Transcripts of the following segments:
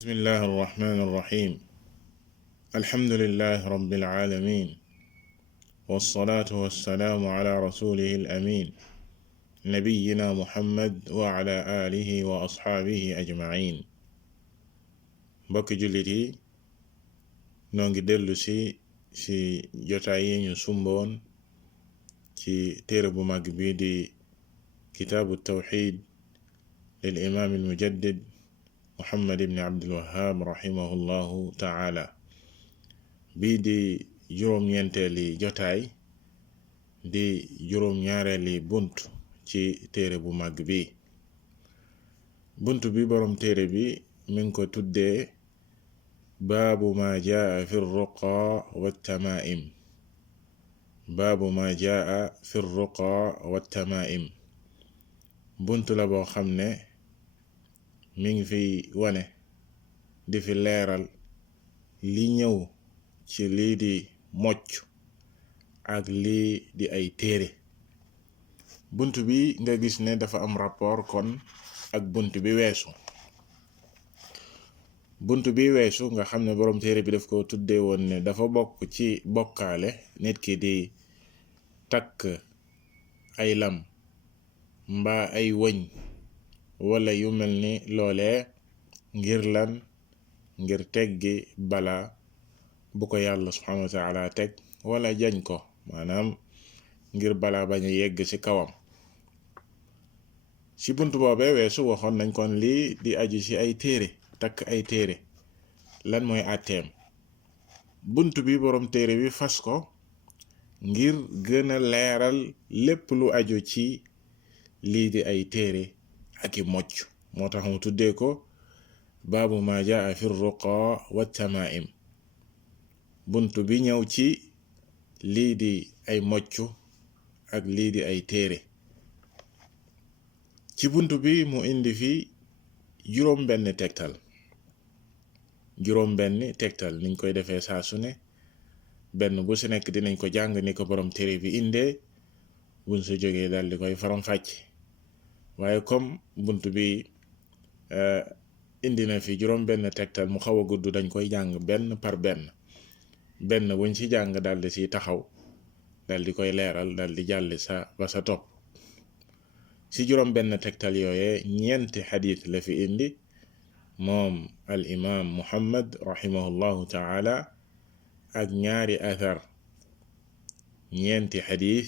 بسم الله الرحمن الرحيم. الحمد لله رب العالمين، والصلاة والسلام على رسوله الأمين نبينا محمد وعلى آله وأصحابه أجمعين. mbokki jullit yi noo ngi dellu si jotaay yi ñu sumboon ci téere bu mag bi di kitaabu tawxid lil imaam al mujaddid Muhammad ibn Abdul Wahhab rahimahullahu ta'ala. bii di juróom-ñeenteeli jotaay di juróom-ñaareeli bunt ci téere bu mag bi. bunt bi boroom téere bi mi ngi ko tuddee baabu ma jaa fi ruqa wa tamaim. baabu ma jaa fi ruqa wa tamaim bunt la boo xam ne mi ngi fi wane di fi leeral li ñëw ci lii di mocc ak lii di ay téere. bunt bi nga gis ne dafa am rapport kon ak bunt bi weesu. bunt bi weesu nga xam ne boroom téere bi daf ko tuddee woon ne dafa bokk ci bokkaale nit ki di takk ay lam mbaa ay wëñ wala yu mel ni loolee ngir lan, ngir teggi bala bu ko yàlla subhanahu wa taala teg wala jañ ko, maanaam ngir bala bañ a yegg ci kawam. ci bunt boobee weesu waxoon nañ kon lii di aju ci ay téere, takk ay téere lan mooy àtteem. bunt bi boroom téere bi fas ko ngir gën a leeral lépp lu aju ci lii di ay téere ak i mocc. moo tax mu tuddee ko baabu ma jaa fi ruqa wa tamaim, bunt bi ñëw ci lii di ay mocc ak lii di ay téere. ci bunt bi mu indi fi juróom benn tegtal niñ koy defee saa su ne, benn bu si nekk dinañ ko jàng ni ko borom téere bi indee, buñ sa jógee dal di koy faram-fàcc. waaye comme bunt bi indi na fi juróom benn tegtal mu xaw a gudd, dañ koy jàng benn par benn buñ ci jàng dal di ci taxaw, dal di koy leeral, dal di jàll ba sa topp. ci juróom benn tegtal yooye ñeenti xadiis la fi indi moom al imam Muhammad rahimahullahu ta'ala, ak ñaari athar, ñeenti xadiis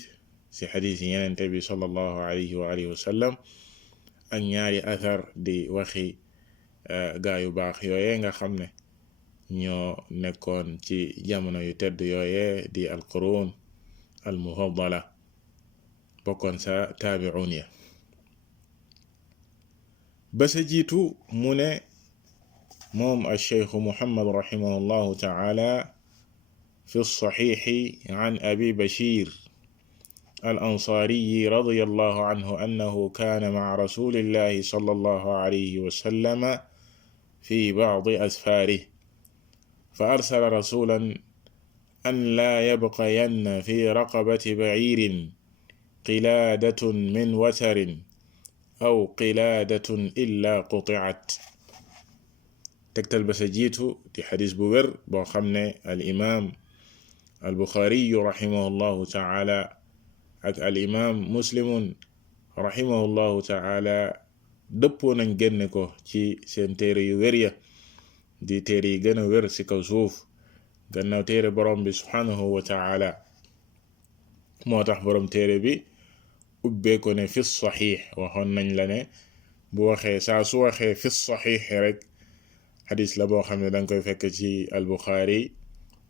ci xadiis yi yenente bi sallallahu alayhi wa alihi wa sallam, ak ñaari athar di waxi gaa yu baax yooye nga xam ne ñoo nekkoon ci jamono yu tedd yooye di al qurun al mufaddala, bokkoon sa taabi'un ya. ba sa jiitu mu ne moom al cheikh Muhammad rahimahullahu ta'ala fi saxiixi an abi bashir al ansaari radiyallahu anhu annahu kaana ma'a rasulillahi sallallahu alayhi wa sallam fi ba'di asfaarihi fa arsala rasulan an laa yabqayanna fi raqabati ba'iirin qilaadatun min watarin aw qilaadatun illaa quti'at. tegtal ba sa jiitu di xadis bu wér boo xam ne al imaam al buxaariyu rahimahullahu ta'ala ak al imaam muslimun rahimahullahu ta'ala dëppoo nañ génne ko ci seen téere yu wér ya, di téere yi gën a wér ci kaw suuf gannaaw téere borom bi subhanahu wa ta'ala. moo tax borom téere bi ubbee ko ne fi saxiix. waxoon nañ la ne bu waxee saa su waxee fi saxiix rek xadis la boo xam ne danga koy fekk ci al buxaari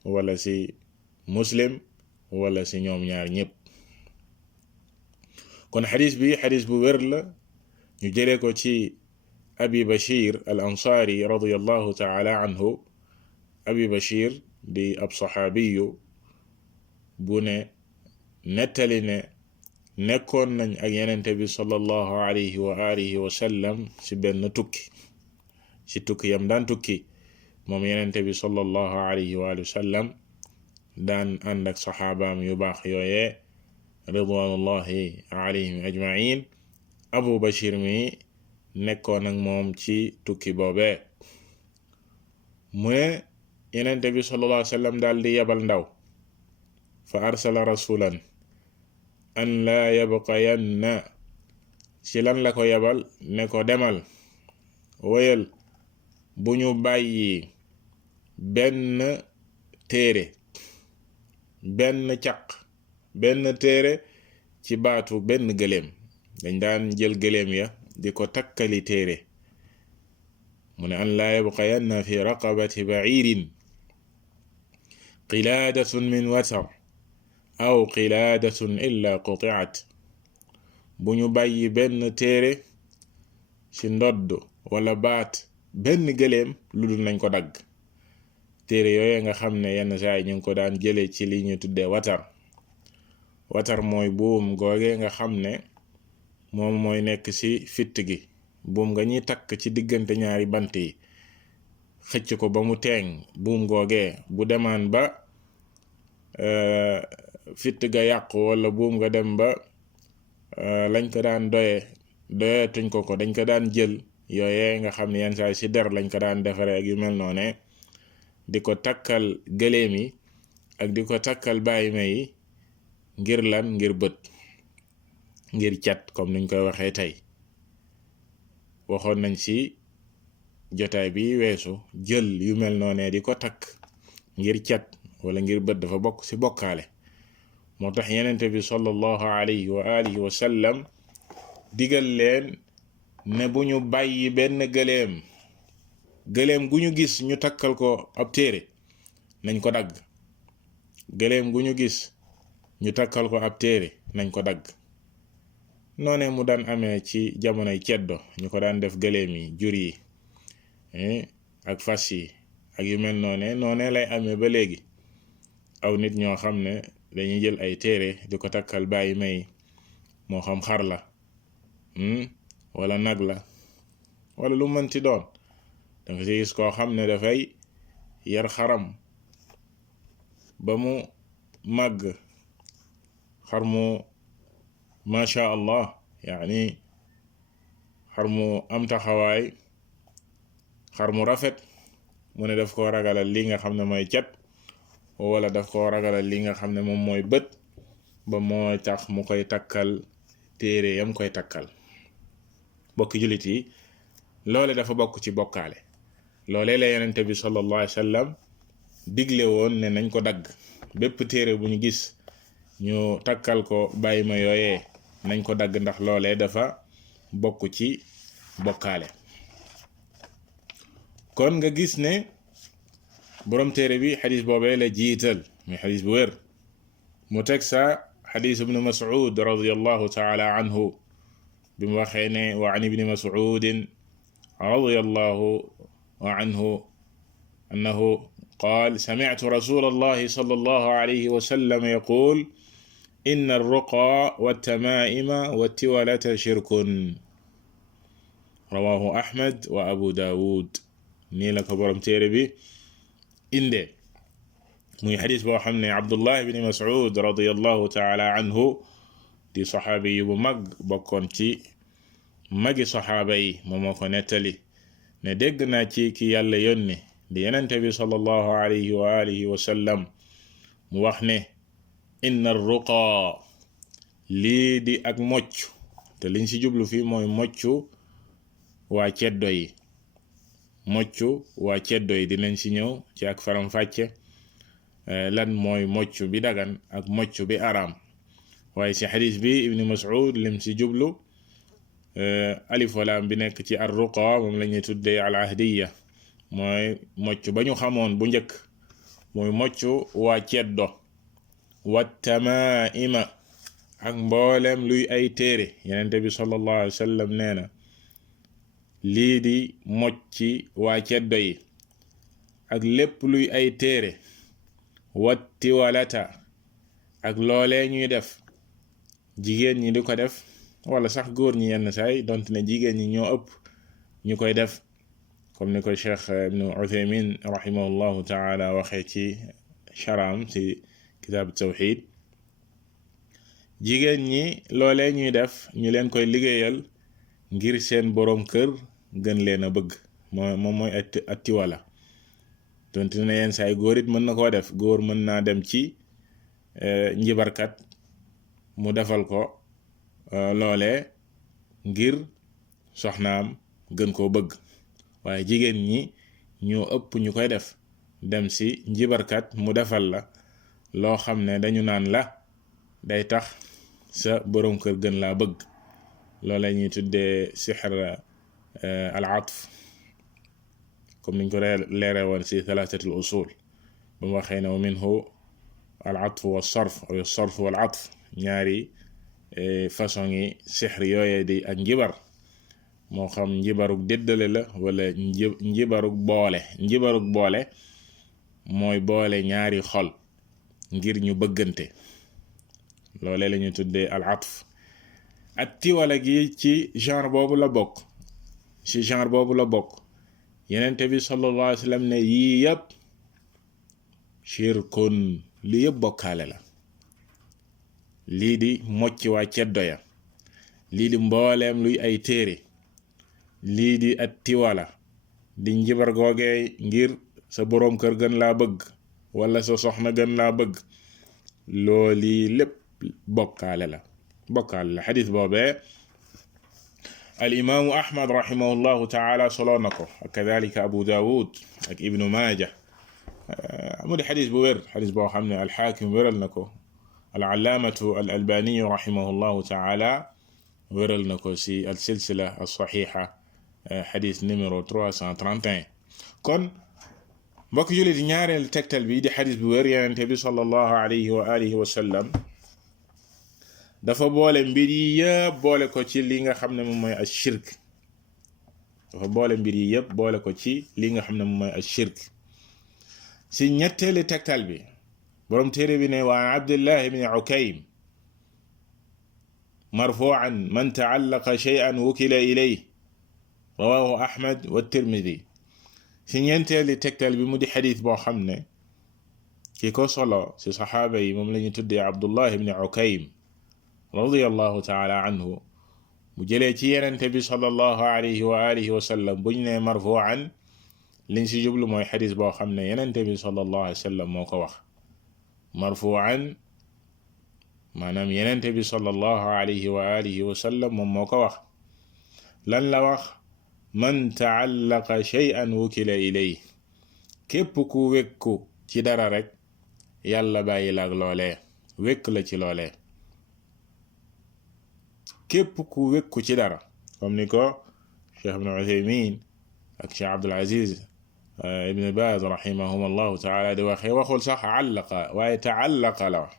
wala ci muslim wala ci ñoom ñaar ñépp. kon xadis bi xadis bu wér la, ñu jëlee ko ci abi bashir al ansaari radiyallahu ta'ala anhu. abi bashir di ab saxaabiyu bu ne nettali ne nekkoon nañ ak yenente bi sallallahu alayhi wa alihi wa sallam ci benn tukki, ci tukki yam daan tukki moom yenente bi sallallahu alayhi wa alihi wa sallam daan ànd ak saxaabaam yu baax yooye ridwanullahi alayhim ajmain. abu bashir mi nekkoon ak moom ci tukki boobee. mu ne yenente bi sallallahu alayhi wa sallam daal di yebal ndaw fa arsala rasulan an laa yabqayanna ci lan la ko yebal ne ko demal woyal bu ñu bàyyi benn téere benn caq benn téere ci baatu benn gëléem. dañ daan jël gëléem ya di ko takkali téere. mu ne an laa yabqayanna fi raqabati ba'irin qilaadatun min watar aw qilaadatun illa quti'at. bu ñu bàyyi benn téere ci ndodd wala baat benn gëléem lu dul nañ ko dagg. téere yooyu nga xam ne yenn saa yi ñu ngi ko daan jële ci li ñu tuddee watar. watar mooy buum googe nga xam ne moom mooy nekk ci fitt gi, buum nga ñuy takk ci diggante ñaari bant yi xëcc ko ba mu teeng. buum googe bu demaan ba fitt ga yàqu wala buum nga dem ba lañ ko daan doyetuñ ko dañ ko daan jël yooyee nga xam ne yenn saa ci der lañ ko daan defaree ak yu mel noone di ko takkal gëléem yi ak di ko takkal bàyyima yi ngir lan, ngir bët, ngir cat, comme niñ koy waxee tey. waxoon nañ ci jotaay bi weesu jël yu mel noone di ko takk ngir cat wala ngir bët dafa bokk ci bokkaale. moo tax yenente bi sallallahu alayhi wa alihi wa sallam digal leen ne bu ñu bàyyi benn gëléem gu ñu gis ñu takkal ko ab téere nañ ko dagg. gëléem gu ñu gis ñu takkal ko ab téere nañ ko dagg. noone mu daan amee ci jamonoy ceddo, ñu ko daan def gëléem yi, jur yi ak fas yi ak yu mel noone lay amee ba léegi. aw nit ñoo xam ne dañuy jël ay téere di ko takkal bàyyi may, moo xam xar la wala nag la wala lu mënti doon. danga ci gis koo xam ne dafay yar xaram ba mu màgg, xar mu masha allah, yaani xar mu am taxawaay, xar mu rafet, mu ne daf koo ragalal li nga xam ne mooy cat wala daf koo ragalal li nga xam ne moom mooy bët, ba moo tax mu koy takkal téere yam koy takkal. bokki jullit yi, loole dafa bokk ci bokkaale. loole la yenente bi sallallahu alayhi wa sallam digle woon ne nañ ko dagg. bépp téere bu ñu gis ñu takkal ko bàyyi ma yooyee nañ ko dagg, ndax loole dafa bokk ci bokkaale. kon nga gis ne borom téere bi xadis boobee la jiital, muy xadis bu wér. mu teg sa xadis ibnu mas'ud radiyallahu taala anhu bi mu waxee ne wa an ibni mas'udin radiyallahu anhu annahu qaal sami'tu rasulallahi sallallahu alayhi wa sallam yaqul inna ar-ruqa wat-tama'ima wat-tiwalata shirkun rawahu ahmad wa abu dawud. nii la ko borom téere bi indee, muy xadis boo xam ne abdullah ibn mas'ud radiyallahu taala anhu di saxaabi yu bu mag, bokkoon ci magi saxaaba yi, moom moo ko nettali ne dégg naa ci ki yàlla yónni di yenente bi sallallahu alayhi wa alihi wa sallam mu wax ne inna ruqa, lii di ak mocc, te liñ ci jublu fii mooy moccu waa ceddo yi. moccu waa ceddo yi dinañ ci ñëw ci ak faram-fàcce lan mooy mocc bi dagan ak mocc bi araam. waaye ci xadis bi ibni mas'ud lim ci jublu alif walaam bi nekk ci ar-ruqa moom la ñuy tuddee al ahdiya, mooy mocc ba ñu xamoon bu njëkk, mooy mocc waa ceddo. wa tamaima, ak mboolem luy ay téere. yenente bi sallallahu alayhi wa sallam nee na lii di mocci waa ceddo yi ak lépp luy ay téere. watti walata, ak loolee ñuy def jigéen ñi di ko def, wala sax góor ñi yenn saay, donte ne jigéen ñi ñoo ëpp ñu koy def, comme ni ko cheikh ibnu uthaymin rahimahullahu taala waxee ci sharaam ci kitab tawxid. jigéen ñi loolee ñuy def ñu leen koy liggéeyal ngir seen boroom kër gën leen a bëgg, moom mooy atti wala. donte ne yenn saay góor it mën na koo def. góor mën naa dem ci njibarkat mu defal ko loolee ngir soxnaam gën koo bëgg. waaye jigéen ñi ñoo ëpp ñu koy def, dem si njibarkat mu defal la loo xam ne dañu naan la day tax sa boroom kër gën laa bëgg. loolu la ñuy tuddee sixr al atf, comme niñ ko leere woon si thalathatul usul ba mu waxee ne wa minhu al atf wa sarf aw sarf wal atf, ñaari façon yi sixr yooyee di ak njibar, moo xam njibarug déddale la wala njibarug boole. njibarug boole mooy boole ñaari xol ngir ñu bëggante, loole la ñu tuddee al atf. ak tiwala gi ci genre boobu la bokk, yenente bi sallallahu alayhi wa sallam ne yii yëpp shirkun, lii yëpp bokkaale la. lii di mocc waa ceddo ya, lii di mbooleem luy ay téere, lii di at tiwala di njibar googee ngir sa boroom kër gën laa bëgg wala sa soxna gën laa bëgg, looli lépp bokkaale la. xadis boobee al imaamu ahmad rahimahullahu taala soloo na ko, ak kadalika abu daawud ak ibnu maaja. mu di xadis bu wér, xadis boo xam ne alxaakim wéral na ko, al allaamatu al albaniyu rahimahullahu taala wéral na ko si al silsila al saxiixa, xadis numéro 331. kon mbokk jullit yi, ñaareel tegtal bi di xadis bu wér, yonente bi sallallahu alayhi wa alihi wa sallam dafa boole mbir yi yëpp boole ko ci li nga xam ne moom mooy ashirk. si ñetteeli tegtal bi borom téere bi ne wa abdullah ibn ukaym marfu'an man ta'allaqa shay'an wukila ilayhi rawahu ahmad wa tirmidhi. si ñeenteeli tegtal bi mu di xadis boo xam ne ki ko solo si saxaaba yi moom la ñu tuddee abdullah ibn ukaym radiyallahu taala anhu, mu jëlee ci yenente bi sallallahu alayhi wa alihi wa sallam. buñ ne marfu'an liñ si jublu mooy xadis boo xam ne yenente bi sallallahu alayhi wa sallam moo ko wax. marfu'an maanaam yenente bi sallallahu alayhi wa alihi wa sallam moom moo ko wax. lan la wax? man ta'allaqa shay'an wukila ilayhi, képp ku wékku ci dara rek yàlla bàyyi la ak loolee, wékk la ci loolee. képp ku wékku ci dara, comme ni ko Cheikh ibn Uthaymin ak Cheikh Abdul Aziz ibn Baz rahimahum allahu taala di waxee, waxul sax àllaqa waaye ta'allaqa la wax,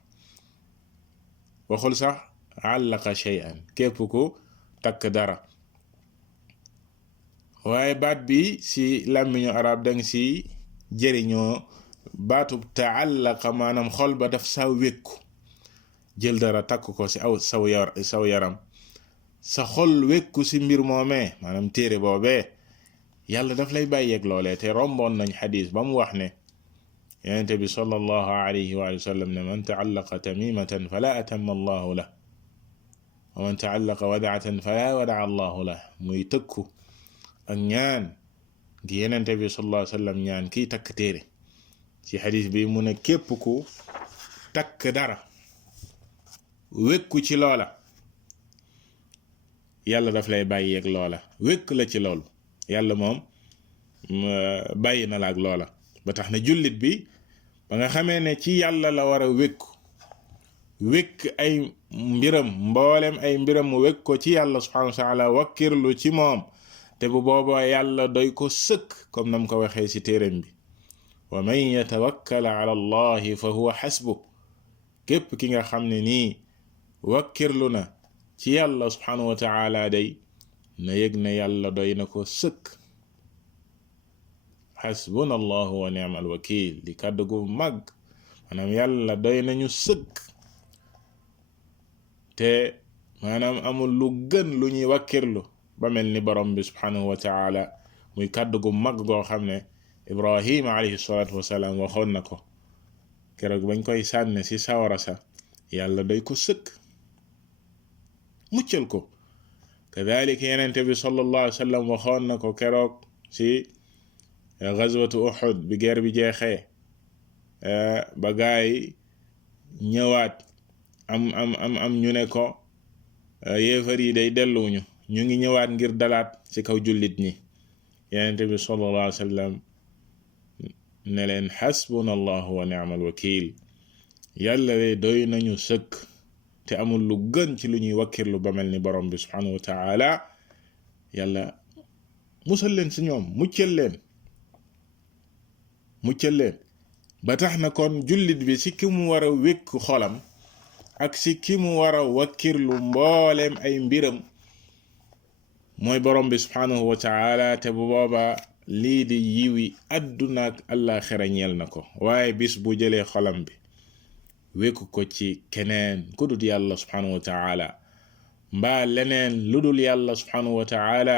waxul sax àllaqa shay'an, képp ku takk dara. waaye baat bi si làmmiñu arab dang si jëriñoo baatub ta'allaqa, maanaam xol ba daf sa wékku, jël dara takk ko si aw saw yaram, sa xol wékku si mbir moomee, maanaam téere boobee, yàlla daf lay bàyyeeg loolee. te romboon nañ xadis ba mu wax ne yonente bi sallallahu alayhi wa sallam ne man ta'allaqa tamimatan fala atamma allahu lah wa man ta'allaqa wada'atan fala wada'a allahu lah. muy tëkku ak ñaan gi yonente bi sallallahu alayhi wa sallam ñaan kiy takk téere. ci xadis bi mu ne képp ku takk dara wékku ci loola, yàlla daf lay bàyyeeg loola, wékk la ci loolu, yàlla moom bàyyi na la ak loola. ba tax na jullit bi ba nga xamee ne ci yàlla la war a wékk ay mbiram, mboolem ay mbiram mu wékk ko ci yàlla subhanahu wa taala, wakkirlu ci moom, te bu boobaa yàlla doy ko sëkk, comme nam ko waxee ci téeram bi, wa man yatawakkal ala allahi fa huwa xasbu. képp ki nga xam ne nii wakkirlu na ci yàlla subhanahu wa taala day na yëg ne yàlla doy na ko sëkk. xasbuna allahu wa ni'mal wakil, di kàddu gu mag, maanaam yàlla doy nañu sëkk, te maanaam amul lu gën lu ñuy wakkirlu ba mel ni borom bi subhanahu wa taala. muy kàddu gu mag goo xam ne ibrahima alayhi salatu wasalaam waxoon na ko keroog bañ koy sànne si sawara sa, yàlla doy ko sëkk, muccal ko. kadalika yenente bi sallallahu alayhi wa sallam waxoon na ko keroog si gazwatu Uhud bi guerre bi jeexee ba gaay ñëwaat am ñu ne ko yéefar yi day delluwuñu ñu ngi ñëwaat ngir dalaat ci kaw jullit ñi Yonent bi sallallahu alayhi wa sallam ne leen xasbuna allahu wa ni'mal wakil yàlla de doy nañu sëkk te amul lu gën ci lu ñuy wakkirlu ba mel ni borom bi subhanahu wa taala yàlla musal leen si ñoom muccal leen ba tax na kon jullit bi ci ki mu war a wékk xolam ak ci ki mu war a wakkirlu mbooleem ay mbiram mooy borom bi subhanahu wa taala te bu booba lii di yiwi àdduna ak àllaaxira ñeel na ko waaye bis bu jëlee xolam bi wékku ko ci keneen ku dul yàlla subhanahu wa taala mbaa leneen lu dul yàlla subhanahu wa taala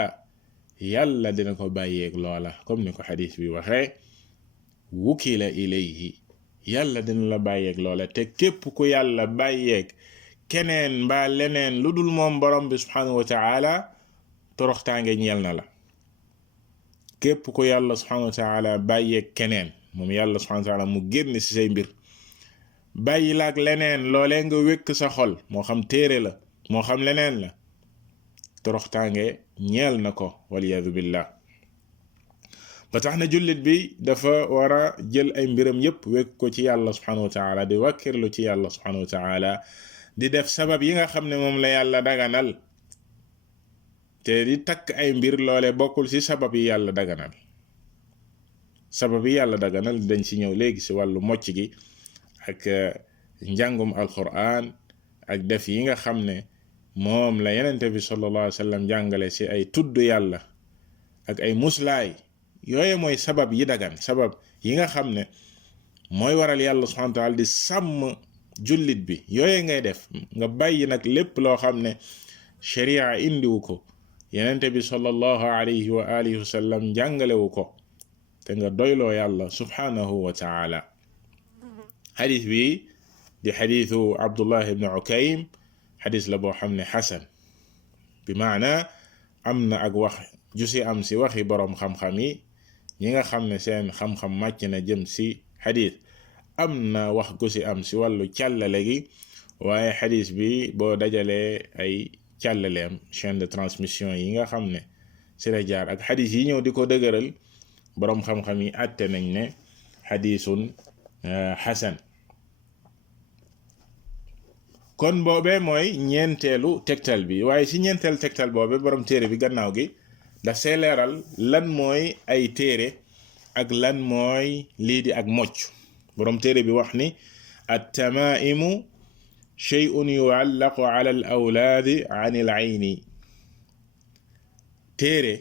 yàlla dina ko bàyyeeg loola comme ni ko xadis bi waxee wukila ilayhi yàlla dina la bàyyeeg loola te képp ku yàlla bàyyeeg keneen mbaa leneen lu dul moom borom bi subhanahu wa taala toroxtaange ñeel na la képp ku yàlla subhanahu wa taala bàyyeeg keneen moom yàlla subhanahu wa taala mu génn ci say mbir bàyyi laak leneen loolee nga wékk sa xol moo xam téere la moo xam leneen la toroxtaange ñeel na ko waliyadu billah ba tax na jullit bi dafa war a jël ay mbiram yépp wékk ko ci yàlla subhanahu wa taala di wàkkirlu ci yàlla subhanahu wa taala di def sabab yi nga xam ne moom la yàlla daganal te di takk ay mbir loole bokkul ci sabab yi yàlla daganal sabab yi yàlla daganal dañ ci ñëw léegi ci wàllu mocc gi ak njàngum alquran ak def yi nga xam ne moom la yenente bi sallallahu alayhi wa sallam jàngale ci ay tudd yàlla ak ay muslaay yooye mooy sabab yi dagan sabab yi nga xam ne mooy waral yàlla subhanahu wa taala di sàmm jullit bi yooye ngay def nga bàyyi nag lépp loo xam ne sharia indiwu ko yenente bi sallallahu alayhi wa alihi wa sallam jàngalewu ko te nga doyloo yàlla subhanahu wa taala xadis bi di xadisu Abdullah ibn Ukaym xadis la boo xam ne xasan bi maana am na ak wax ju si am si waxi boroom xam-xam yi ñi nga xam ne seen xam-xam màcc na jëm si xadis am na wax gu si am si wàllu càllale gi waaye xadis bi boo dajalee ay càllaleem chaîne de transmission yi nga xam ne si la jaar ak xadis yi ñëw di ko dëgëral boroom xam-xam yi àtte nañ ne xadisun xasan kon boobee mooy ñeenteelu tegtal bi waaye ci ñeenteelu tegtal boobe borom téere bi gannaaw gi daf see leeral lan mooy ay téere ak lan mooy lii di ak mocc borom téere bi wax ni at-tamaa'imu shay'un yu'allaqu ala al-awlaadi an al-'ayni téere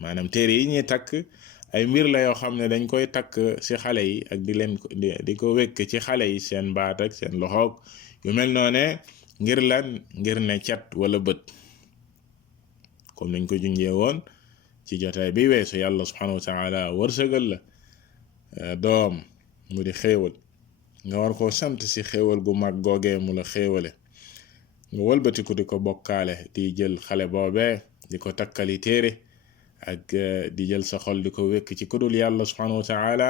maanaam téere yi ñuy takk ay mbir la yoo xam ne dañ koy takk ci xale yi ak di ko wekk ci xale yi seen baat ak seen loxoog yu mel noone ngir lan ngir ne cat wala bët comme nañ ko junjee woon ci jotaay bi weesu yàlla subhanahu wa taala wërsëgal la doom mu di xéewal nga war koo sant ci xéewal gu mag googee mu la xéewale nga wëlbatiku di ko bokkaale di jël xale boobee di ko takkali téere ak di jël sa xol di ko wekk ci kudul yàlla subhanahu wa taala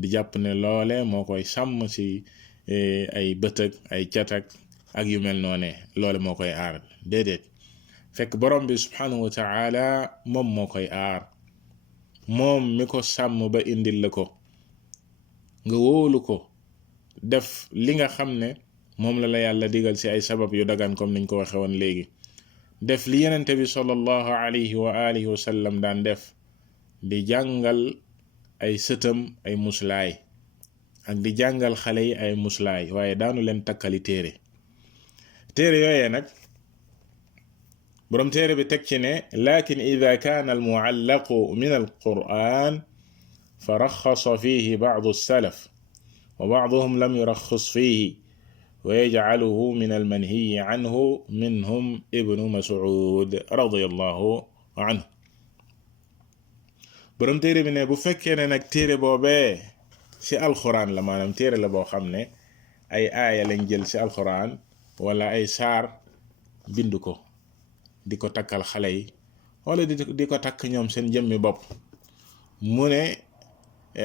di jàpp ne loole moo koy sàmm ci ay bëtëg ay catak ak yu mel noone loole moo koy aar déedéet fekk borom bi subhanahu wa taala moom moo koy aar moom mi ko sàmm ba indil la ko nga wóolu ko def li nga xam ne moom la yàlla digal ci ay sabab yu dagan comme niñ ko waxe woon léegi def li yenente bi sallallahu alayhi wa alihi wa sallam daan def di jàngal ay sëtam ay muslaay ak di jàngal xale yi ay muslaay waaye daanu leen takkali téere yooyee nag boroom téere bi teg ci ne lakin ida kaana almuallaqu min alquran fa raxasa fihi ba'du salaf wa ba'duhum lam yuraxis fihi wa yajcaluhu min almanhiyi anhu minhum ibnu mas'ud radiyallahu anhu boroom téere bi ne bu fekkee ne nag téere boobee ci alquran la maanaam téere la boo xam ne ay aaya lañ jël ci alquran wala ay saar bind ko di ko takkal xale yi wala di ko takk ñoom seen jëmmi bopp. mu ne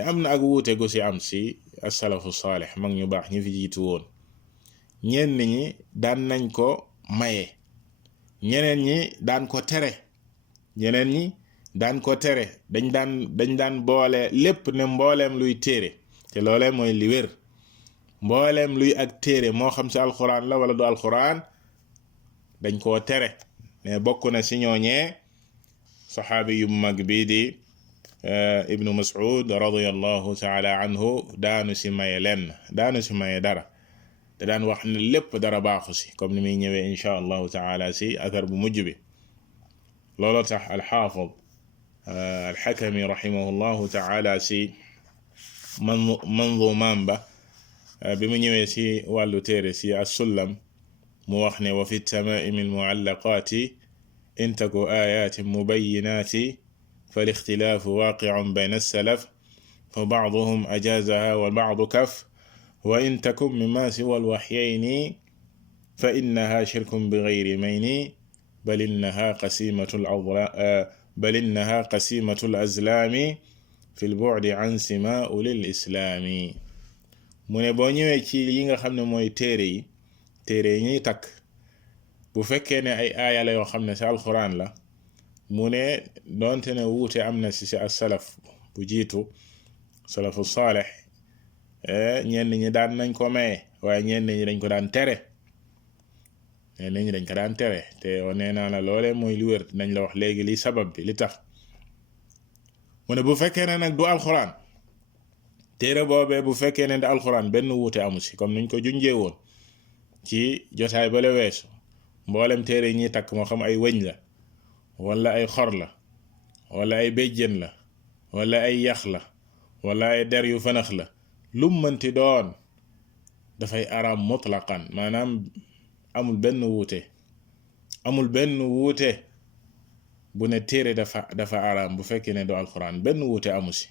am na ak wuute gu ci am ci as-salafu saalih mag ñu baax ñi fi jiitu woon. ñenn ñi daan nañ ko maye, ñeneen ñi daan ko tere, ñeneen ñi daan ko tere, dañ daan boole lépp ne mbooleem luy téere, te loolee mooy li wér. mbooleem luy ak téere moo xam ci alxuraan la wala du alxuraan dañ koo tere. mais bokk na ci ñooñee saxaabi yu mag bii di ibnu Mas'ud radiyallahu taala anhu daanu ci maye dara, te daan wax ne lépp dara baaxu ci, comme ni muy ñëwee insha allahu taala ci athar bu mujj bi. looloo tax alxaafid alxakami rahimahullahu taala ci manzumaam ba bi mu ñëwee ci wàllu téere ci as-sullam mu wax ne wa fi tamaa'imi al-mu'allaqaati in taku aayaatin mubayyinaati fal-ixtilaafu waaqi'un bayna as-salaf fa ba'duhum ajaazahaa wa ba'du kaf wa in takun mimmaa siwa al-wahyayni fa innahaa shirkun bighayri mayni bal innahaa qasiimatu al-azlaami fi al-bu'di 'an simaa'i lil-islaami. mu ne boo ñëwee ci yi nga xam ne mooy téere yi ñuy takk, bu fekkee ne ay aaya la yoo xam ne ci alxuraan la, mu ne doonte ne wuute am na ci as-salaf bu jiitu, salafu saalih, ñenn ñi daan nañ ko maye waaye ñenn ñi dañ ko daan tere. te nee naa la loolee mooy li wér, nañ la wax léegi li sabab bi li tax. mu ne bu fekkee ne nag du alxuraan, téere boobee bu fekkee ne di alxuraan benn wuute amu ci, comme niñ ko junjee woon ci jotaay bale weesu. mboolem téere yi ñuy takk moo xam ay wëñ la wala ay xor la wala ay béjjën la wala ay yax la wala ay der yu fanax la, lum mënti doon dafay araam mutlaqan, maanaam amul benn wuute bu ne téere dafa araam bu fekkee ne du alxuraan. benn wuute amu ci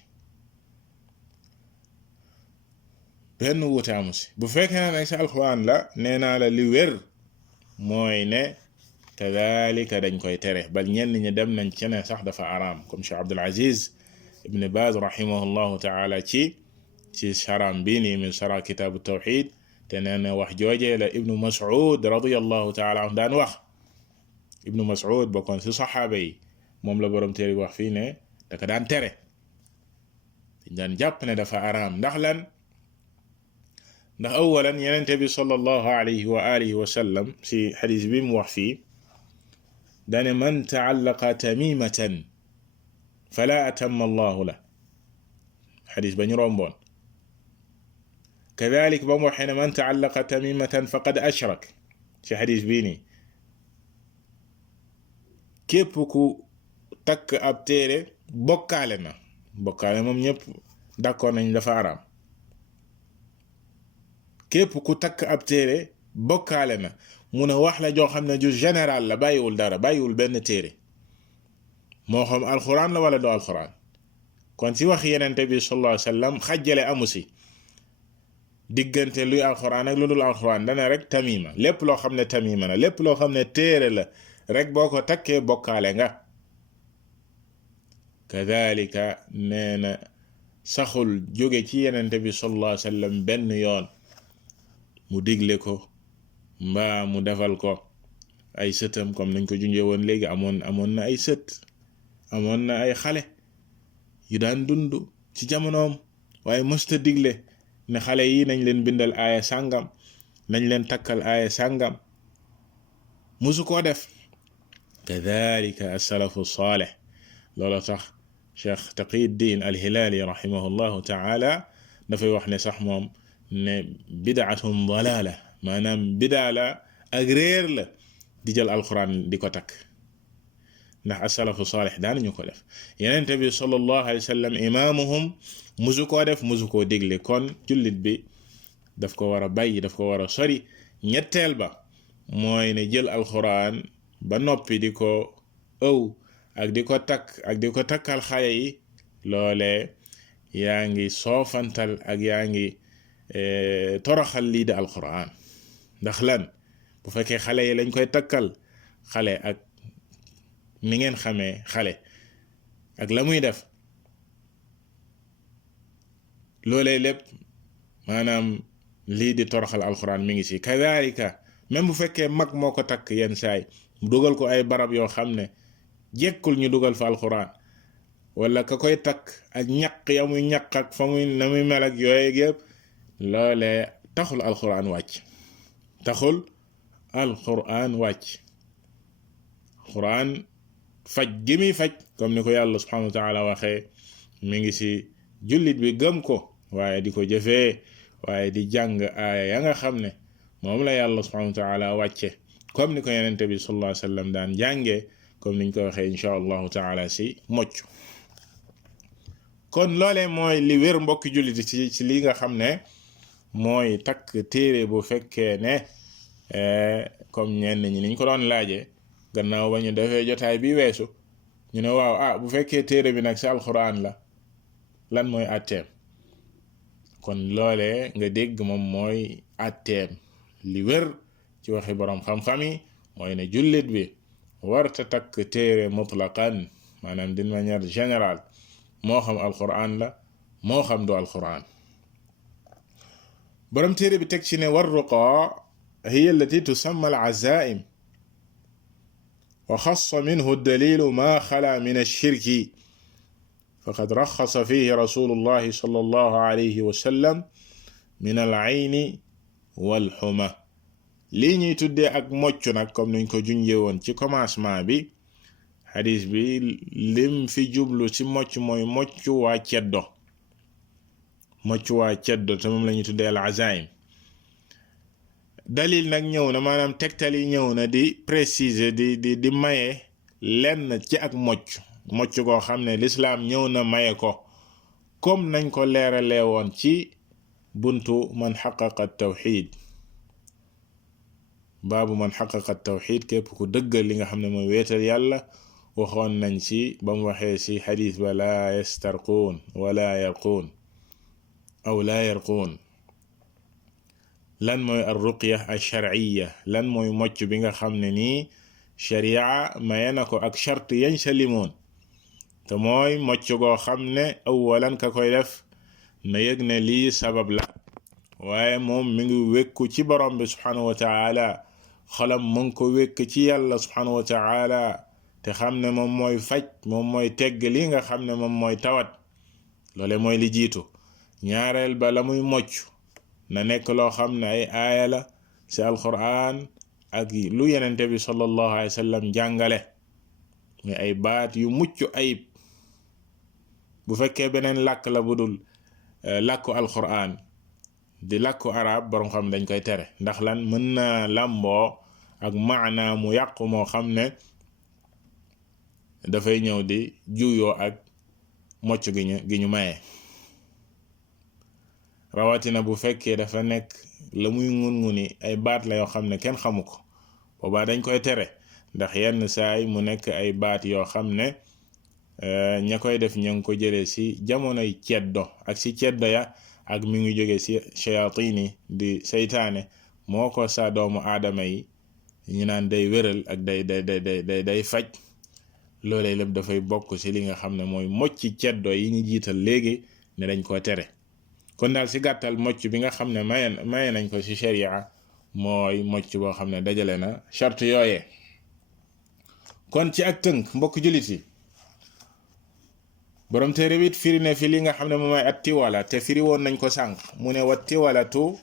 bu fekkee ne nag ci alxuraan la, nee naa la li wér mooy ne kadhalika dañ koy tere, bal ñenn ñi dem nañ ci ne sax dafa araam, comme Cheikh Abdul Aziz ibn Baz rahimahullahu taala ci sharam bii nii min shara kitaabu tawxid, te nee na wax joojee la ibnu Mas'ud radiyallahu taala anhu daan wax. ibnu Mas'ud bokkoon ci saxaaba yi, moom la borom téere wax fii ne daka daan tere, dañ daan jàpp ne dafa araam. ndax lan? ndax awalan yenente bi sallallahu alayhi wa alihi wa sallam ci xadis bi mu wax fii dane man taallaqa tamimatan fala atamma allahu la, xadis ba ñu romboon. kadalik ba mu waxee ne man taallaqa tamimatan faqad ashrak, ci xadis bii nii képp ku takk ab téere bokkaale moom ñëpp d'accord nañ dafa araam. képp ku takk ab téere bokkaale na. mu ne wax la joo xam ne ju général la, bàyyiwul dara, bàyyiwul benn téere, moo xam alxuraan la wala du alxuraan. kon ci wax yenente bi sallallahu alayhi wa sallam xajjale amu ci diggante luy alxuraan ak lu dul alxuraan. dana rek tamima, lépp loo xam ne tamima na, lépp loo xam ne téere la rek boo ko takkee bokkaale nga. kadhalika nee na saxul jóge ci yenente bi sallallahu alayhi wa sallam benn yoon mu digle ko mbaa mu defal ko ay sëtam, comme nañ ko junjee woon léegi. amoon na ay sët, amoon na ay xale yu daan dund ci jamonoom, waaye mësta digle ne xale yi nañ leen bindal aaya sàngam, nañ leen takkal aaya sàngam, musu koo def. kadhalika as-salafu salih. loolu tax Cheikh Taqiyuddin al-Hilali rahimahullahu taala dafay wax ne sax moom ne bid'atun dalala, maanaam bidaa la ak réer la di jël alquran di ko takk, ndax as-salafu salih daan ñu ko def. yenente bi sallallahu alayhi wa sallam imaamuhum musu koo def, musu koo digle. kon jullit bi daf ko war a bàyyi, daf ko war a sori. ñetteel ba mooy ne jël alquran ba noppi di ko ëw ak di ko takk ak di ko takkal xale yi, loole yaa ngi soofantal ak yaa ngi toroxal lii de alquran. ndax lan? bu fekkee xale yi lañ koy takkal, xale ak ni ngeen xamee xale ak la muy def loolee lépp maanaam lii di toroxal alxuraan mi ngi ci kadalika même bu fekkee mag moo ko takk yenn saay mu dugal ko ay barab yoo xam ne jekkul ñu dugal fa alxuraan wala ka koy takk ak ñaq ya muy ñaq ak fa muy na muy mel ak yooyu yëpp loolee taxul alxuraan wàcc taxul alxuraan wàcc alxuraan faj gi muy faj comme ni ko yàlla subhanahu wa taala waxee mi ngi ci jullit bi gëm ko waaye di ko jëfee waaye di jàng aaya ya nga xam ne moom la yàlla subhanahu wa taala wàcce comme ni ko yenente bi sallallahu alayhi wa sallam daan jàngee comme niñ ko waxee insha allahu taala ci mocc kon loolee mooy li wér mbokki jullit ci li nga xam ne mooy takk téere bu fekkee ne comme ñenn ñi niñ ko doon laaje gannaaw ba ñu defee jotaay bi weesu ñu ne waaw bu fekkee téere bi nag ci alxuraan la lan mooy atteem kon loolee nga dégg moom mooy atteem li wér ci waxi boroom xam-xam yi mooy ne jullit bi warta takk téere mutlaqan maanaam d'une manière générale moo xam alxuraan la moo xam du alxuraan boroom téere bi teg ci ne war ruqaa hiya allati tusamma al azaim wa xassa minhu dalilu ma xala min ashirki faqad raxasa fihi rasulullahi sallallahu alayhi wa sallam min al ayni wal xuma lii ñuy tuddee ak mocc nag comme niñ ko junjee woon ci commencement bi xadis bi lim fi jublu ci mocc mooy mocc waa ceddo te moom la ñuy tuddee al azaim dalil nag ñëw na maanaam tegtal yi ñëw na di préciser di maye lenn ci ak mocc koo xam ne lislaam ñëw na maye ko comme nañ ko leeralee woon ci buntu man xaqaqa tawxid baabu man xaqaqa tawxid képp ku dëggal li nga xam ne mooy wéetal yàlla waxoon nañ ci ba mu waxee ci xadis ba laa yastarquun wala yarquun aw laa yarquun lan mooy arruqya alsharciya lan mooy mocc bi nga xam ne nii sharia maye na ko ak charte yañ sa limoon te mooy mocc goo xam ne awalan ka koy def na yëg ne lii sabab la waaye moom mi ngi wékku ci borom bi subhanahu wa taala xolam mu ngi ko wékk ci yàlla subhanahu wa taala te xam ne moom mooy faj moom mooy tegg li nga xam ne moom mooy tawat loole mooy li jiitu ñaareel ba la muy mocc na nekk loo xam ne ay aaya la ci alquran ak lu yenente bi sallallahu alayhi wa sallam jàngale mais ay baat yu mucc ayib bu fekkee beneen làkk la bu dul làkku alquran di làkku arab borom xam dañ koy tere ndax lan mën na làmboo ak maana mu yàqu moo xam ne dafay ñëw di juyoo ak mocc gi ñu maye rawatina bu fekkee dafa nekk la muy ngun-nguni ay baat la yoo xam ne kenn xamu ko boobaa dañ koy tere ndax yenn saay mu nekk ay baat yoo xam ne ña koy def ña ngi ko jëlee ci jamonoy ceddo ak ci ceddo ya ak mi ngi jóge ci shayatini di seytaane moo ko sa doomu aadama yi ñu naan day wéral ak day faj loolee lépp dafay bokk ci li nga xam ne mooy mocc ceddo yi ñu jiital léegi ne dañ koo tere kon daal ci gàttal mocc bi nga xam ne maye nañ ko ci sharia mooy mocc boo xam ne dajale na charte yooyee kon ci ak tënk mbokk jullit yi borom téere bi firi ne fi li nga xam ne moom mooy at tiwala te firi woon nañ ko sànq mu ne wa tiwalatu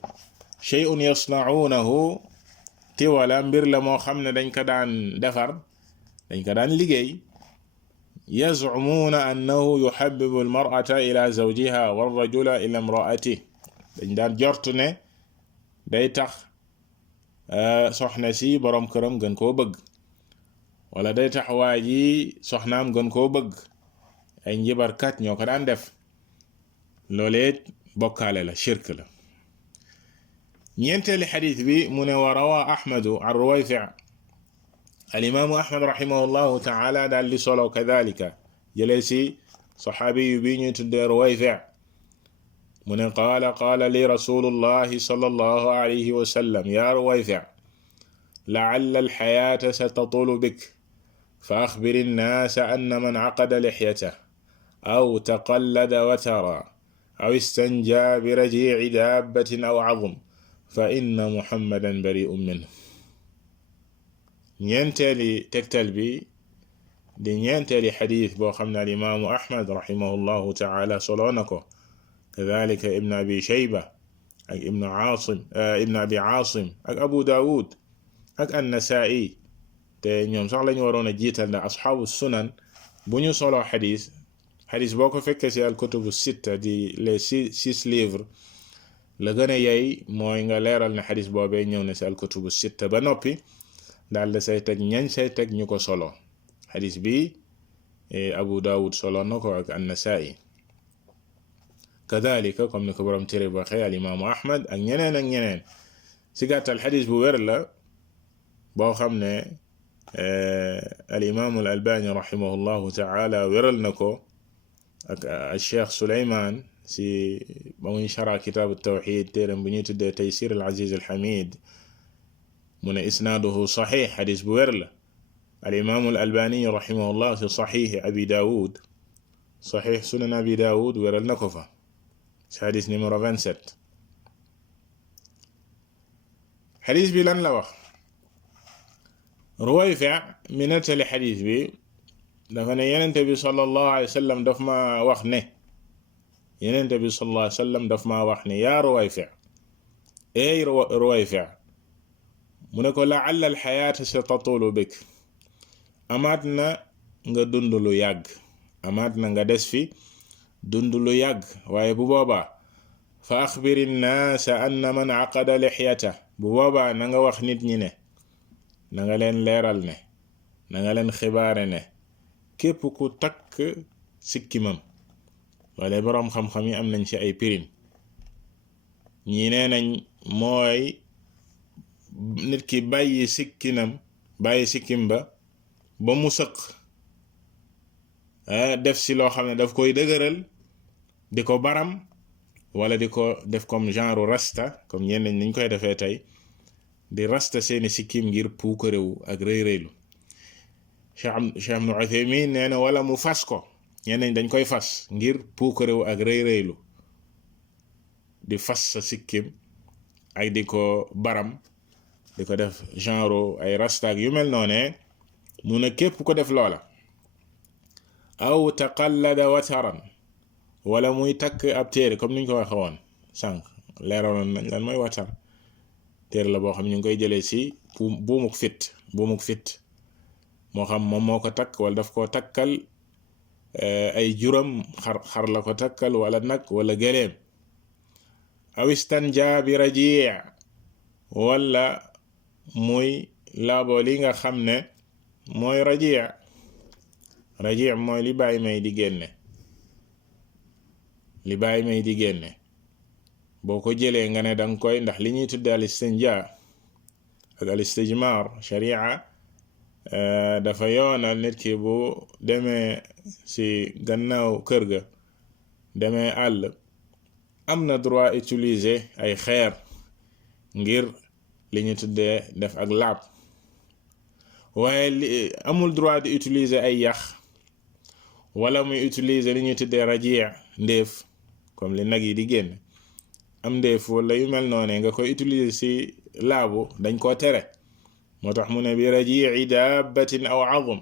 shay'un yasna'unahu tiwala mbir la moo xam ne dañ ko daan defar dañ ko daan liggéey yaz'umuna annahu yuhabbibu almar'ata ila zawjiha warrajula ila imra'atihi dañ daan jortu ne day tax soxna si borom këram gën koo bëgg wala day tax waa ji soxnaam gën koo bëgg ay njibarkat ñoo ko daan def loolee bokkaale la shirk la ñeenteeli xadis bi mu ne wa rawa ahmadu an ruwayfi alimaamu ahmad rahimahullahu taala daal di solo kadalika jëlee si saxaabi yu bi ñuy tuddee ruwayfi mu ne qaala li rasulullahi sallallahu alayhi wa sallam ya ruwayfi la'alla alxayaata satatulu bik fa axbiri nnaasa anna man caqada lixyatahu aw taqallada watara aw istanja bi rajici dabbatin aw cadm fa inna muhammadan bari'un minhu. ñeenteeli tegtal bi di ñeenteeli xadiis boo xam ne al imaamu ahmad rahimahullahu taala soloo na ko, kadalika ibn abi shayba ak ibn abi aasim ak abu daawud ak annasaa'i, te ñoom sax lañu waroon a jiital ndax asxaabu sunan bu ñu soloo xadis boo ko fekkee ci al kutubu sitta di les six livres, la gën a yey mooy nga leeral ne xadis boobee ñëw na ci al kutubu sitta ba noppi daal da say teg ñañ say teg ñu ko solo. xadis bi abu daawud solo na ko ak annasaa'i, kadalika comme ni ko borom téere ba waxee al imaamu ahmad ak ñeneen ak ñeneen. ci gàttal xadis bu wér la boo xam ne al imaamu al albani rahimahullahu taala wéral na ko ak al cheikh suleyman ci ba muy shara kitaabu tawxid téeram bu ñuy tuddee taysir al aziz al hamid, mu ne isnaaduhu saxiix, xadis bu wér la. al imaamu al albani rahimahullah ci saxiix abi daawud, saxiix sunan abi daawud wéral na ko fa ci xadis numéro 27. xadis bi lan la wax? Ruwayfi mi nettali xadis bi dafa ne yenente bi sallallahu alayhi wa sallam daf ma wax ne, yenente bi sallallahu alayhi wa sallam daf ma wax ne yaa Ruwayfi, ey Ruwayfi, mu ne ko laalla alxayaata sa tatulu bik, amaat na nga dund lu yàgg, amaat na nga des fi dund lu yàgg, waaye bu boobaa fa axbiri nnaasa anna man aqada lixyata, bu boobaa na nga wax nit ñi ne, na nga leen leeral ne, na nga leen xibaare ne képp ku takk sikkimam, wala boroom xam-xam yi am nañ ci ay pirim, ñii nee nañ mooy nit ki bàyyi sikkim ba mu sëq, def ci loo xam ne daf koy dëgëral, di ko baram, wala di ko def comme genre rasta, comme ñenn niñ koy defee tey, di rasta seeni sikkim ngir puukarewu ak rëy rëylu. Cheikh ibn Uthaymin nee na wala mu fas ko, ñenn dañ koy fas ngir puukarewu ak rëy rëylu, di fas sa sikkim ak di ko baram, di ko def genre ay rasta ak yu mel noonee. mu ne képp ko def loola, aw taqallada wataran, wala muy takk ab téere comme niñ ko waxe woon sànq, leeraloon nañ lan mooy watar. téere la boo xam ñu ngi koy jëlee ci buumuk fit moo xam moom moo ko takk wala daf koo takkal ay juram, xar la ko takkal wala nag wala gëléem. aw istanja bi raji', wala muy laaboo li nga xam ne mooy raji' mooy li bàyyi may di génne, boo ko jëlee nga ne danga koy, ndax li ñuy tudde al istinja ak al istijmar sharia dafa yoonal nit ki bu demee ci gannaaw kër ga, demee àll, am na droit utiliser ay xeer ngir li ñu tuddee def ak laab, waaye amul droit di utiliser ay yax, wala muy utiliser li ñuy tuddee raji' ndéef, comme li nag yi di génn am ndéef wala yu mel noone nga koy utiliser ci laabu, dañ koo tere. moo tax mu ne bi raji'i dabbatin aw azm,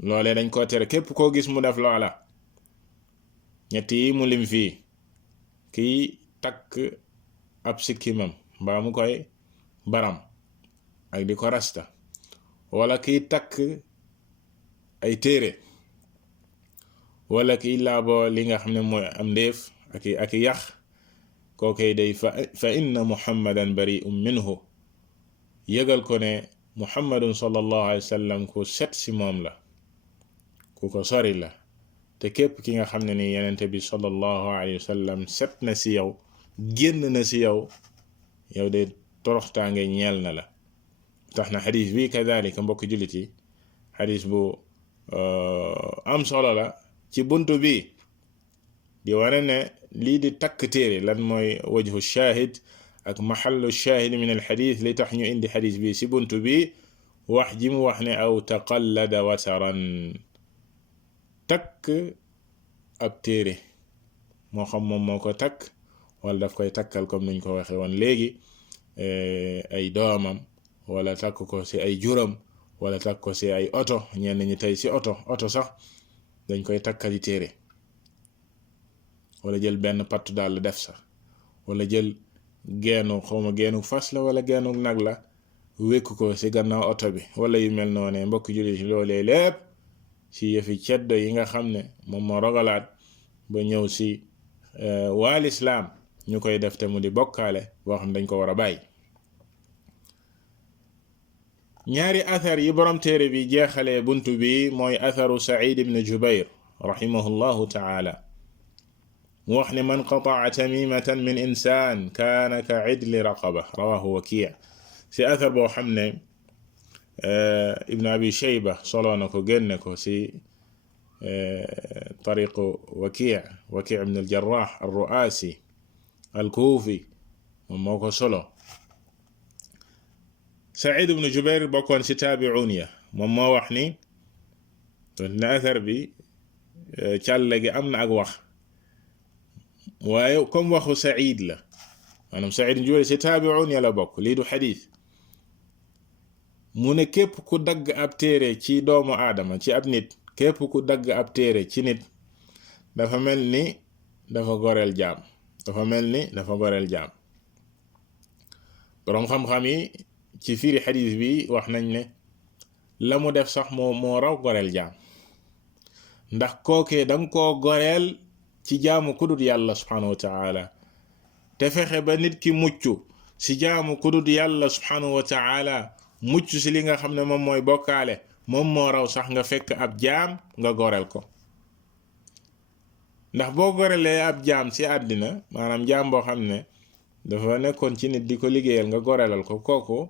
loolee dañ koo tere. képp koo gis mu def loola, ñett yi mu lim fii, kiy takk ab sikkimam mbaa mu koy baram ak di ko rasta, wala kiy takk ay téere, wala kiy laaboo li nga xam ne mooy am ndéef ak yax, kookay day fa inna muhammadan bari'un minhu, yëgal ko ne muhammadun sallallahu alayhi wa sallam ku set si moom la, ku ko sori la. te képp ki nga xam ne ni yenente bi sallallahu alayhi wa sallam set na si yow, génn na si yow de toroxtaange ñeel na la. tax na xadis bi kadalika mbokk jullit yi, xadis bu am solo la ci buntu bi, di wane ne lii di takk téere lan mooy wajhu shahid ak mahallu shahid min al xadis. li tax ñu indi xadis bi ci buntu bi wax ji mu wax ne aw taqallada wataran takk ab téere moo xam moom moo ko takk wala daf koy takkal comme niñ ko waxe woon léegi ay doomam wala takk ko ci ay juram wala takk ko ci ay oto ñenn ñi tey ci oto sax dañ koy takkali téere wala jël benn pattu daal def sax wala jël geenu xawma geenu fas la wala geenu nag la wékk ko ci gannaaw oto bi wala yu mel noonu mbokk jullit loolee lépp ci yëfi ceddo yi nga xam ne moom moo rogalaat ba ñëw ci waa lislaam ñu koy def te mu di bokkaale boo xam dañ ko war a bàyyi. ñaari athar yi borom téere bi jeexalee buntu bi mooy atharu Saïd ibn Jubayr rahimahullahu taala mu wax ne man qataa tamimatan min insaan kaana ka idli raqaba rawahu Waki' ci athar boo xam ne ibn abi shayba soloo na ko génne ko ci tariqu Waki' ibn al-Jarrah ar-Ru'asi al-Kufi moom moo ko solo. Saïd ibn Jubayr bokkoon ci taabi'un ya moom moo wax ni na athar bi càlle gi am na ak wax waaye comme waxu Saïd la maanaam Saïd ibn Jubayr ci taabi'un ya la bokk lii du xadiis mu ne képp ku dagg ab téere ci doomu aadama ci ab nit képp ku dagg ab téere ci nit dafa mel ni dafa goreel jaam boroom xam-xam yi ci firi xadiis bi wax nañ ne la mu def sax moo raw goreel jaam ndax kookee danga koo goreel ci jaamu kudut yàlla subhanahu wa ta'ala te fexe ba nit ki mucc ci jaamu kudut yàlla subhanahu wa ta'ala mucc ci li nga xam ne moom mooy bokkaale moom moo raw sax nga fekk ab jaam nga goreel ko ndax boo gorelee ab jaam ci àddina maanaam jaam boo xam ne dafa nekkoon ci nit di ko liggéeyal nga goreelal ko kooku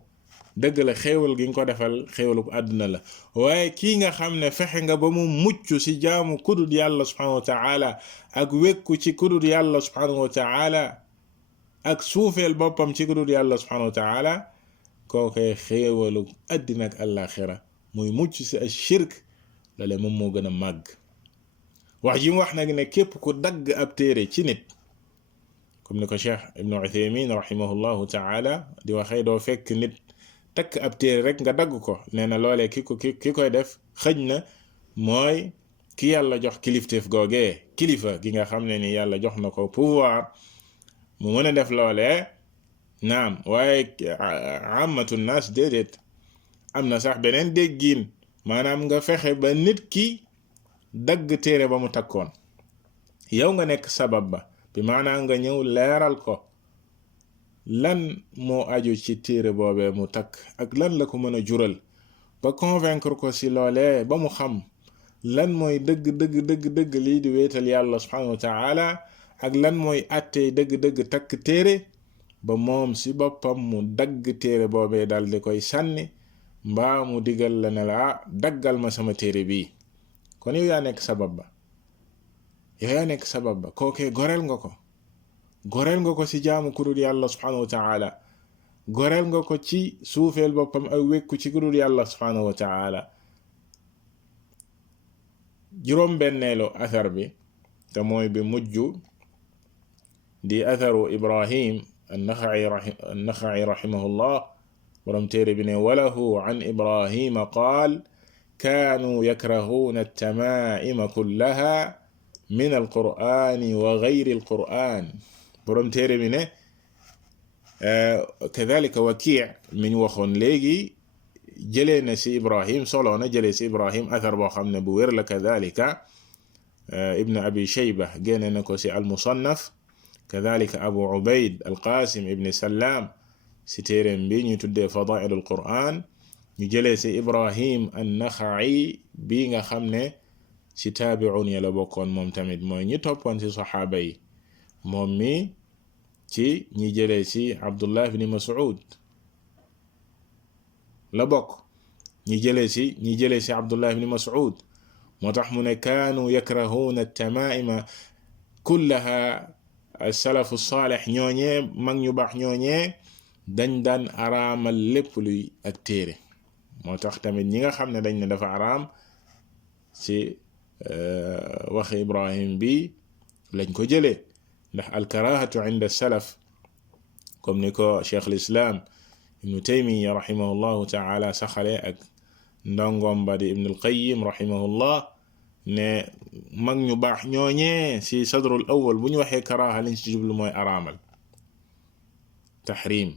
dëgg la xéewal gi nga ko defal xéewalu ko àdduna la waaye kii nga xam ne fexe nga ba mu mucc ci jaamu kudut yàlla subhanahu wa ta'ala ak wékku ci kudut yàlla subhanahu wa ta'ala ak suufeel boppam ci kudut yàlla subhanahu wa ta'ala kookee xéewalu àddina ak àllaaxira muy mucc ci ay shirk lale moom moo gën a màgg. wax ji mu wax nag ne képp ku dagg ab téere ci nit comme ni ko Cheikh Ibn Uthaymin rahimahullahu ta'ala di waxee doo fekk nit takk ab téere rek nga dagg ko nee na loolee ki koy def xëj na mooy ki yàlla jox kilifteef googee kilifa gi nga xam ne ni yàlla jox na ko pouvoir mu mën a def loolee naam waaye amatu naas déedéet am na sax beneen déggiin maanaam nga fexe ba nit ki dagg téere ba mu takkoon yow nga nekk sabab ba bi maanaam nga ñëw leeral ko lan moo aju ci téere boobee mu takk ak lan la ko mën a jural ba convaincre ko ci loolee ba mu xam lan mooy dëgg lii di wéetal yàlla subhanahu wa ta'ala ak lan mooy àttee dëgg takk téere ba moom ci boppam mu dagg téere boobee dal di koy sànni mbaa mu digal la ne la daggal ma sama téere bii kon yow yaa nekk sabab ba kookee goreel nga ko ci jaamu ku dul yàlla subhanahu wa ta'ala goreel nga ko ci suufeel boppam ak wékku ci ku dul yàlla subhanahu wa ta'ala. juróom benneelu athar bi te mooy bi mujj di atharu Ibrahim an-Nakha'i rahimahullah borom téere bi ne walahu an Ibrahima qaal kaanu yakrahuuna at-tamaa'ima kullaha min al-qur'ani wa ghayri al-qur'an borom téere bi ne kadhalika Waki' mi ñu waxoon léegi jëlee na ci Ibrahim solo na jëlee ci Ibrahim athar boo xam ne bu wér la kadhalika ibn abi shayba génne na ko ci al-musannaf kadhalika abu ubayd al-qasim ibn sallam ci téereem bi ñu tuddee fadaa'il al-qur'an ñu jëlee ci Ibrahim an-Nakha'i bi nga xam ne ci taabi'un ya la bokkoon moom tamit mooy ñi toppoon ci saxaaba yi moom mi ci ñi jëlee ci Abdullah ibn Mas'ud la bokk ñi jëlee ci Abdullah ibn Mas'ud moo tax mu ne kaanu yakrahuuna at-tamaa'ima kullaha as-salafu as-salih mag ñu baax ñooñee dañ daan araamal lépp luy ak téere moo tax tamit ñi nga xam ne dañ ne dafa araam ci waxi Ibrahim bi lañ ko jëlee ndax alkarahatu inda salaf comme ni ko cheikh al-islam ibnu taymiya rahimahullahu taala saxale ak ndongom ba di ibnu al-qayyim rahimahullah ne mag ñu baax ñooñee ci sadrul awwal bu ñu waxee karaha liñ ci jublu mooy araamal tahrim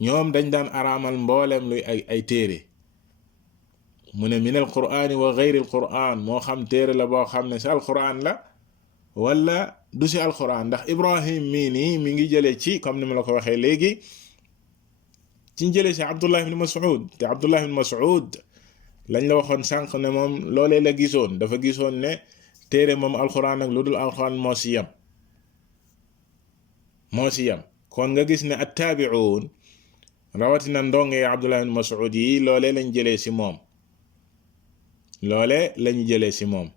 ñoom dañ daan araamal mbooleem luy ay téere mu ne min alqur'ani wa gayri alqur'an moo xam téere la boo xam ne ci alqur'an la wala du ci alqur'an ndax Ibrahim mii nii mi ngi jëlee ci comme ni ma la ko waxee léegi ci jëlee ci Abdullah ibn Mas'ud te Abdullah ibn Mas'ud lañ la waxoon sànq ne moom loolee la gisoon dafa gisoon ne téere moom alqur'an ak lu dul alqur'an moo ci yam kon nga gis ne attaabi'un rawatina ndonge Abdullah ibn Mas'ud yi loolee lañ jëlee ci moom loole lañu jëlee ci moom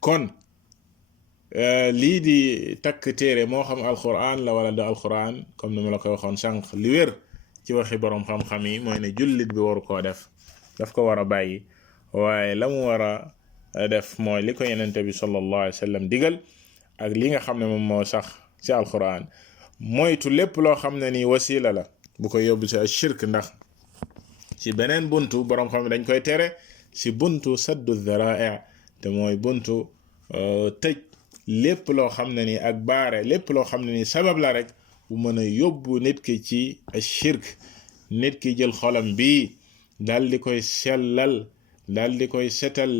kon lii di takk téere moo xam alquran la wala du alquran comme ni ma la koy waxoon sànq li wér ci waxi boroom xam-xam yi mooy ne jullit bi waru koo def daf ko war a bàyyi waaye la mu war a def mooy li ko yenente bi sallallahu alayhi wa sallam digal ak li nga xam ne moom moo sax ci alquran moytu lépp loo xam ne nii wasila la bu ko yóbbu ci shirk ndax ci beneen buntu boroom xam ne dañ koy tere ci buntu saddu dhara'i te mooy buntu tëj lépp loo xam ne ni ak baare lépp loo xam ne ni sabab la rek bu mën a yóbbu nit ki ci shirk nit ki jël xolam bi dal di koy sellal dal di koy setal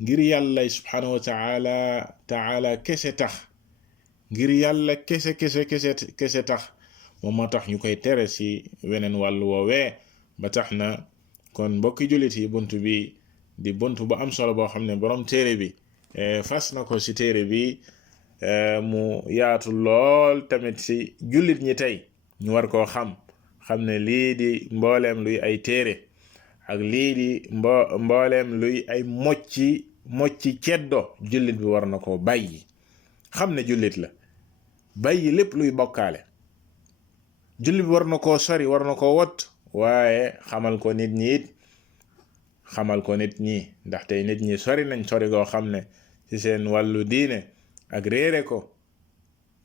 ngir yàlla subhanahu wa taala kese tax ngir yàlla kese tax moom moo tax ñu koy tere ci weneen wàllu woowee ba tax na kon mbokki jullit yi buntu bi di buntu bu am solo boo xam ne borom téere bi fas na ko ci téere bi mu yaatu lool tamit ci jullit ñi tey ñu war koo xam ne lii di mbooleem luy ay téere ak lii di mbooleem luy ay mocci ceddo jullit bi war na koo bàyyi xam ne jullit la bàyyi lépp luy bokkaale jullit bi war na koo sori war na koo wot waaye xamal ko nit ñi ndaxte nit ñi sori nañ sori goo xam ne ci seen wàllu diine ak réere ko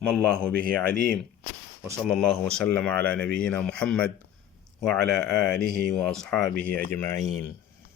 mallahu bihi alim wa sallallahu wa sallama ala nabiyyina muhammad wa ala alihi wa ashabihi ajma'in